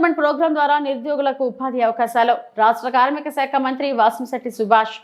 Development programme ద్వారా నిరుద్యోగులకు ఉపాధి అవకాశాలు. రాష్ట్ర కార్మిక శాఖ మంత్రి Vasamsetti Subhash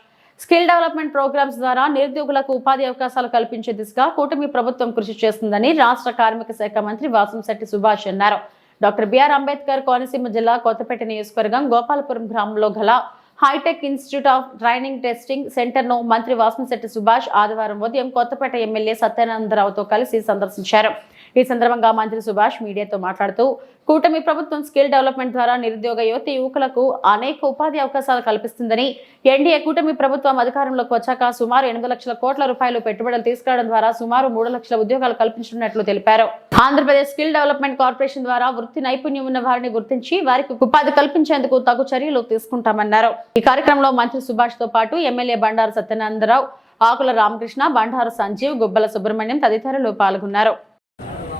skill development programmes ద్వారా నిరుద్యోగులకు ఉపాధి అవకాశాలు కల్పించే దిశగా కూటమి ప్రభుత్వం కృషి చేస్తుందని రాష్ట్ర కార్మిక శాఖ మంత్రి వాసంశెట్టి సుభాష్ అన్నారు. డాక్టర్ బిఆర్ అంబేద్కర్ కోనసీమ జిల్లా కొత్తపేట నియోజకవర్గం గోపాలపురం గ్రామంలో గల hi-tech institute of training testing centre ను మంత్రి వాసంశెట్టి సుభాష్ ఆదివారం ఉదయం కొత్తపేట ఎమ్మెల్యే సత్యానందరావుతో కలిసి సందర్శించారు. ఈ సందర్భంగా మంత్రి సుభాష్ మీడియాతో మాట్లాడుతూ కూటమి ప్రభుత్వం స్కిల్ డెవలప్మెంట్ ద్వారా నిరుద్యోగ యువకులకు అనేక ఉపాధి అవకాశాలు కల్పిస్తుందని, ఎన్డీఏ కూటమి ప్రభుత్వం అధికారంలోకి వచ్చాక సుమారు 8 లక్షల కోట్ల రూపాయలు పెట్టుబడులు తీసుకురావడం ద్వారా సుమారు 3 లక్షల ఉద్యోగాలు కల్పించనున్నట్లు తెలిపారు. ఆంధ్రప్రదేశ్ స్కిల్ డెవలప్మెంట్ కార్పొరేషన్ ద్వారా వృత్తి నైపుణ్యం ఉన్న వారిని గుర్తించి వారికి ఉపాధి కల్పించేందుకు తగు చర్యలు తీసుకుంటామన్నారు. ఈ కార్యక్రమంలో మంత్రి సుభాష్ తో పాటు ఎమ్మెల్యే బండారు సత్యనందరావు, ఆకుల రామకృష్ణ, బండారు సంజీవ్, గుబ్బల సుబ్రహ్మణ్యం తదితరులు పాల్గొన్నారు.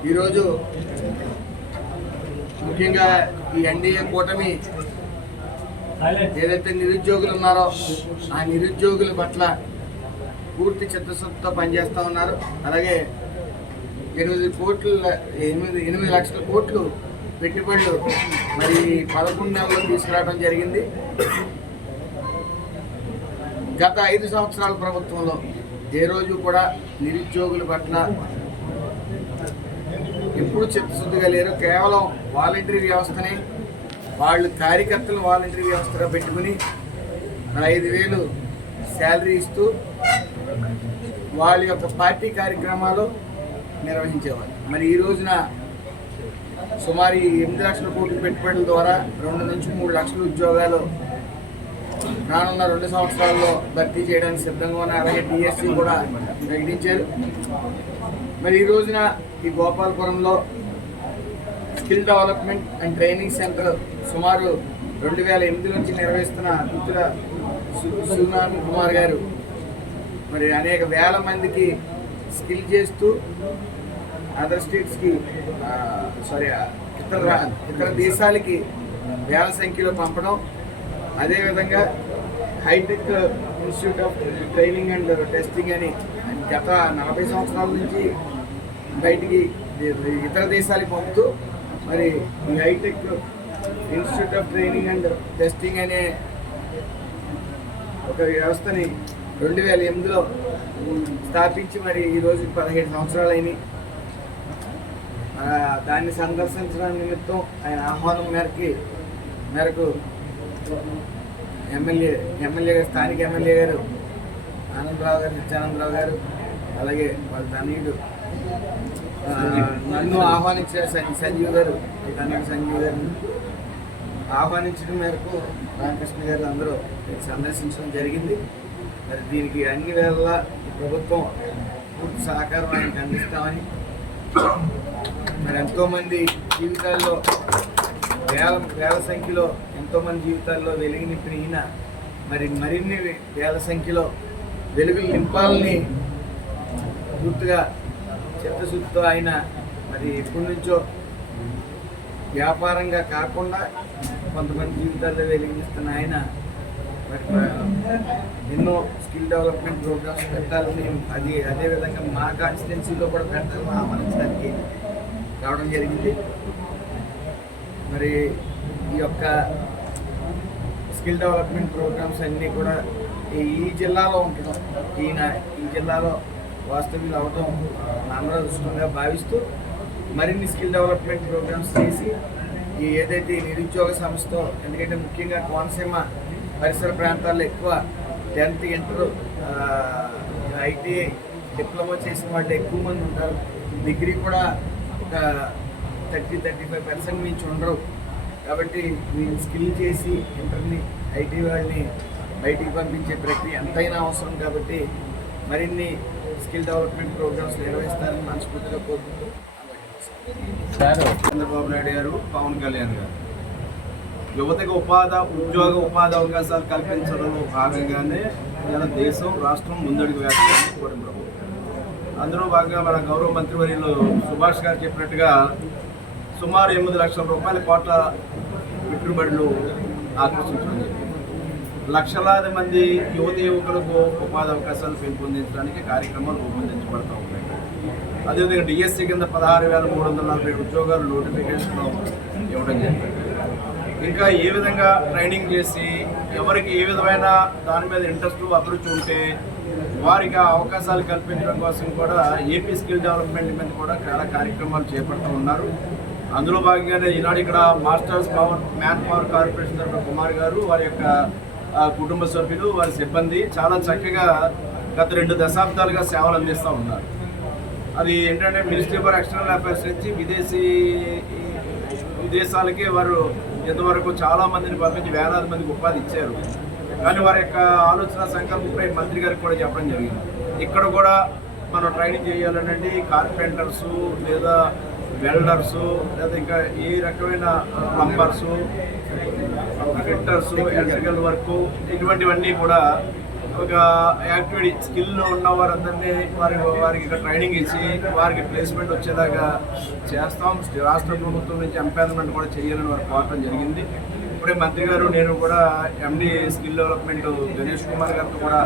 ఈరోజు ముఖ్యంగా ఈ ఎన్డీఏ కూటమి ఏదైతే నిరుద్యోగులు ఉన్నారో ఆ నిరుద్యోగుల పట్ల పూర్తి చిత్తశుద్ధితో పనిచేస్తూ ఉన్నారు. అలాగే 8 లక్షల కోట్లు పెట్టుబడులు మరి 11 నెలల్లో తీసుకురావడం జరిగింది. గత 5 సంవత్సరాల ప్రభుత్వంలో ఏ రోజు కూడా నిరుద్యోగుల పట్ల ఎప్పుడు చిత్తశుద్ధిగా లేరు. కేవలం వాలంటరీ వ్యవస్థని వాళ్ళు కార్యకర్తలు వాలంటరీ వ్యవస్థగా పెట్టుకుని 5,000 శాలరీ ఇస్తూ వాళ్ళ యొక్క పార్టీ కార్యక్రమాలు నిర్వహించేవారు. మరి ఈ రోజున సుమారు 8 లక్షల కోట్ల పెట్టుబడుల ద్వారా 2 నుంచి 3 లక్షల ఉద్యోగాలు రానున్న 2 సంవత్సరాల్లో భర్తీ చేయడానికి సిద్ధంగా ఉన్న. అలాగే డిఎస్సి కూడా ప్రకటించారు. మరి ఈ రోజున ఈ గోపాలపురంలో skill development and training centre సుమారు 2008 నుంచి నిర్వహిస్తున్న పుత్ర సునామ్ కుమార్ గారు మరి అనేక వేల మందికి స్కిల్ చేస్తూ అదర్ స్టేట్స్కి ఇతర దేశాలకి వేల సంఖ్యలో పంపడం, అదేవిధంగా hi-tech institute of training and testing అని గత 40 సంవత్సరాల నుంచి బయటికి ఇతర దేశాలకు పంపుతూ మరి ఈ hi-tech institute of training and testing అనే ఒక వ్యవస్థని 2008లో స్థాపించి మరి ఈరోజు 17 సంవత్సరాలు అయినాయి. దాన్ని సందర్శించడం నిమిత్తం ఆయన ఆహ్వానం మేరకు ఎమ్మెల్యే గారు, స్థానిక ఎమ్మెల్యే గారు సత్యానందరావు గారు, అలాగే వాళ్ళ తనయుడు నన్ను ఆహ్వానించిన సంజీవ్ గారు ఆహ్వానించడం మేరకు రామకృష్ణ గారు అందరూ సందర్శించడం జరిగింది. మరి దీనికి అన్ని వేళలా ప్రభుత్వం పూర్తి సహకారం ఆయనకు అందిస్తామని, మరి ఎంతోమంది జీవితాల్లో వేల సంఖ్యలో ఎంతోమంది జీవితాల్లో వెలుగు నింపిన ఈయన మరి మరిన్ని వేల సంఖ్యలో వెలుగులు నింపాలని పూర్తిగా చిత్తశుద్ధితో ఆయన మరి ఎప్పటి నుంచో వ్యాపారంగా కాకుండా కొంతమంది జీవితాల్లో వెలిగిస్తున్న ఆయన మరి ఎన్నో స్కిల్ డెవలప్మెంట్ ప్రోగ్రామ్స్ పెట్టాలని, అదేవిధంగా మా కాన్స్టిట్యున్సీలో కూడా పెట్టాలని ఆహ్వానించడానికి రావడం జరిగింది. మరి ఈ యొక్క స్కిల్ డెవలప్మెంట్ ప్రోగ్రామ్స్ అన్నీ కూడా ఈ జిల్లాలో ఉండడం, ఈ జిల్లాలో వాస్తవ్యులు అవడం అందరూ దృష్టంగా భావిస్తూ మరిన్ని స్కిల్ డెవలప్మెంట్ ప్రోగ్రామ్స్ చేసి ఏదైతే నిరుద్యోగ సమస్యతో, ఎందుకంటే ముఖ్యంగా కోనసీమ పరిసర ప్రాంతాల్లో ఎక్కువ 10th ఇంటర్ ఐటీఐ డిప్లొమా చేసిన వాళ్ళు ఎక్కువ మంది ఉంటారు. డిగ్రీ కూడా ఒక 30-35% మించి ఉండరు. కాబట్టి వీళ్ళు స్కిల్ చేసి ఇంటర్ని ఐటీ వాళ్ళని బయటికి పంపించే ప్రక్రియ ఎంతైనా అవసరం. కాబట్టి మరిన్ని స్కిల్ డెవలప్మెంట్ ప్రోగ్రామ్స్ నిర్వహిస్తారని మనస్ఫూర్తిగా కోరుకుంటూ చంద్రబాబు నాయుడు గారు, పవన్ కళ్యాణ్ గారు యువతకు ఉపాధి అవకాశాలు కల్పించడంలో భాగంగానే ఇలా దేశం, రాష్ట్రం ముందడుగు వేస్తుంది కూటమి ప్రభుత్వం. అందులో భాగంగా మన గౌరవ మంత్రివర్యులు సుభాష్ గారు చెప్పినట్టుగా సుమారు 8 లక్షల కోట్ల పెట్టుబడులు ఆకర్షించడం జరిగింది. లక్షలాది మంది యువకులకు ఉపాధి అవకాశాలు పెంపొందించడానికి కార్యక్రమాలు రూపొందించబడుతూ ఉన్నాయి. అదేవిధంగా డిఎస్సి కింద 16,347 ఉద్యోగాలు నోటిఫికేషన్ ఇవ్వడం జరిగింది. ఇంకా ఏ విధంగా ట్రైనింగ్ చేసి ఎవరికి ఏ విధమైన దాని మీద ఇంట్రెస్ట్ అభిరుచి ఉంటే వారికి ఆ అవకాశాలు కల్పించడం కోసం కూడా ఏపీ స్కిల్ డెవలప్మెంట్ మీద కూడా చాలా కార్యక్రమాలు చేపడుతూ ఉన్నారు. అందులో భాగంగానే ఈనాడు ఇక్కడ మాస్టర్స్ మ్యాన్ పవర్ కార్పొరేషన్ తరఫున కుమార్ గారు, వారి యొక్క కుటుంబ సభ్యులు, వారి సిబ్బంది చాలా చక్కగా గత 2 దశాబ్దాలుగా సేవలు అందిస్తూ ఉన్నారు. అది ఏంటంటే మినిస్ట్రీ ఫర్ ఎక్స్టర్నల్ అఫైర్స్ నుంచి విదేశాలకి వారు ఇంతవరకు చాలా మందిని పంపించి వేలాది మందికి ఉపాధి ఇచ్చారు. కానీ వారి యొక్క ఆలోచన సంకల్పంపై మంత్రి గారికి కూడా చెప్పడం జరిగింది. ఇక్కడ కూడా మనం ట్రైనింగ్ చేయాలనండి కార్పెంటర్సు లేదా వెల్డర్సు లేదా ఇంకా ఏ రకమైన ప్లంబర్సు, ఫిట్టర్సు, ఎలక్ట్రికల్ వర్క్ ఇటువంటివన్నీ కూడా ఒక యాక్టివిటీ స్కిల్ ఉన్న వారందరినీ వారికి ఇక్కడ ట్రైనింగ్ ఇచ్చి వారికి ప్లేస్మెంట్ వచ్చేలాగా చేస్తాం. రాష్ట్ర ప్రభుత్వం నుంచి ఎంపానల్మెంట్ కూడా చేయాలని వారు కోరడం జరిగింది. ఇప్పుడే మంత్రి గారు నేను కూడా ఎండి స్కిల్ డెవలప్మెంట్ గణేష్ కుమార్ గారితో కూడా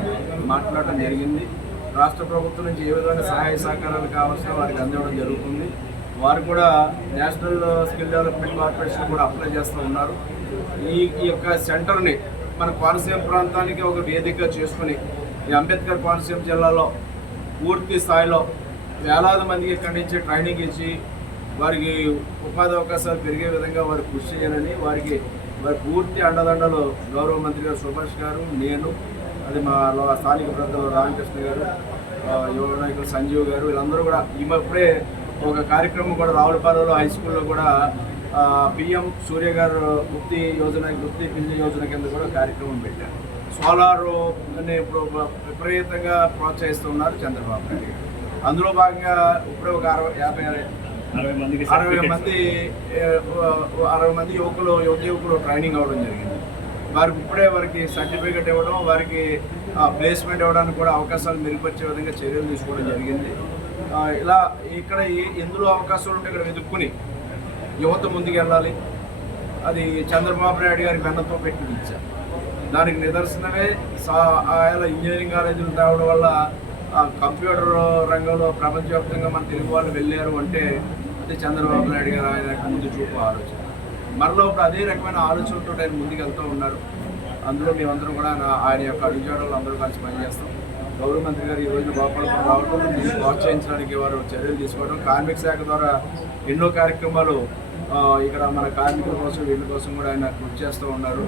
మాట్లాడడం జరిగింది. రాష్ట్ర ప్రభుత్వం నుంచి ఏ విధమైన సహాయ సహకారాలు కావాల్సిన వారికి అందివ్వడం జరుగుతుంది. వారు కూడా నేషనల్ స్కిల్ డెవలప్మెంట్ కార్పొరేషన్ కూడా అప్లై చేస్తూ ఉన్నారు. ఈ యొక్క సెంటర్ని మన కోనసీమ ప్రాంతానికి ఒక వేదికగా చేసుకుని ఈ అంబేద్కర్ కోనసీమ జిల్లాలో పూర్తి స్థాయిలో వేలాది మందికి ఇక్కడి నుంచి ట్రైనింగ్ ఇచ్చి వారికి ఉపాధి అవకాశాలు పెరిగే విధంగా వారు కృషి చేయాలని వారి పూర్తి అండదండలు గౌరవ మంత్రి గారు సుభాష్ గారు, నేను, అది మా స్థానిక పెద్దలు రామకృష్ణ గారు, యువ నాయకులు సంజీవ్ గారు, వీళ్ళందరూ కూడా ఇప్పుడే ఒక కార్యక్రమం కూడా రావులపాలెంలో హై స్కూల్లో కూడా పిఎం సూర్య గారు గుప్తి పింఛన్ యోజన కింద కూడా కార్యక్రమం పెట్టారు. సోలారు అని ఇప్పుడు విపరీతంగా ప్రోత్సహిస్తున్నారు చంద్రబాబు నాయుడు గారు. అందులో భాగంగా ఇప్పుడే ఒక 60 మంది యువకులు ట్రైనింగ్ అవ్వడం జరిగింది. వారికి సర్టిఫికేట్ ఇవ్వడం, వారికి ప్లేస్మెంట్ ఇవ్వడానికి కూడా అవకాశాలు మెరుగుపరిచే విధంగా చర్యలు తీసుకోవడం జరిగింది. ఇలా ఇక్కడ ఎందులో అవకాశాలు ఉంటే ఇక్కడ వెతుక్కుని యువత ముందుకు వెళ్ళాలి. అది చంద్రబాబు నాయుడు గారి వెన్నతో పెట్టి ఇచ్చారు. దానికి నిదర్శనమే ఆయన ఇంజనీరింగ్ కాలేజీలు తేవడం వల్ల కంప్యూటర్ రంగంలో ప్రపంచవ్యాప్తంగా మన తెలుగు వాళ్ళు వెళ్ళారు అంటే అది చంద్రబాబు నాయుడు గారు ఆయన ముందు చూపు ఆలోచన. మరలో ఇప్పుడు అదే రకమైన ఆలోచనతో ఆయన ముందుకు వెళ్తూ ఉన్నారు. అందులో మేమందరం కూడా ఆయన యొక్క అడుగుజాడలు అందరూ కలిసి పనిచేస్తాం. గౌరవ మంత్రి గారు ఈ రోజున గోపాలపురం రావడం, దీన్ని ప్రోత్సహించడానికి వారు చర్యలు తీసుకోవడం, కార్మిక శాఖ ద్వారా ఎన్నో కార్యక్రమాలు ఇక్కడ మన కార్మికుల కోసం వీళ్ళ కోసం కూడా ఆయన కృషి చేస్తూ ఉన్నారు.